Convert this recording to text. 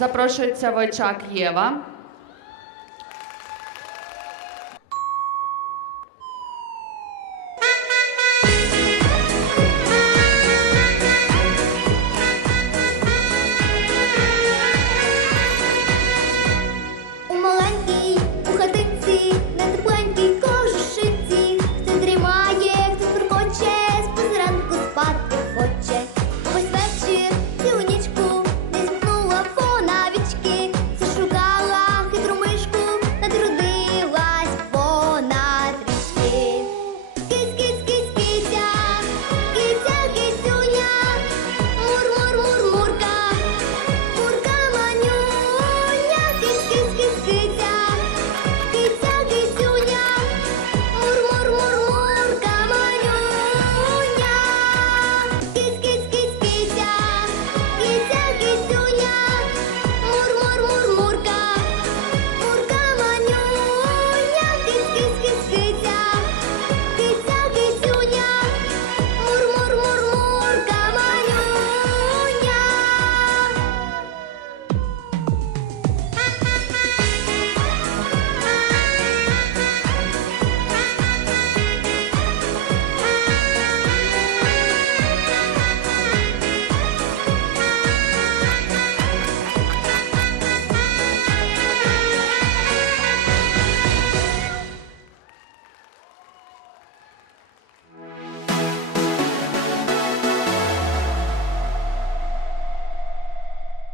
Запрошується Войчак Єва. У маленькій у хатинці не тебе.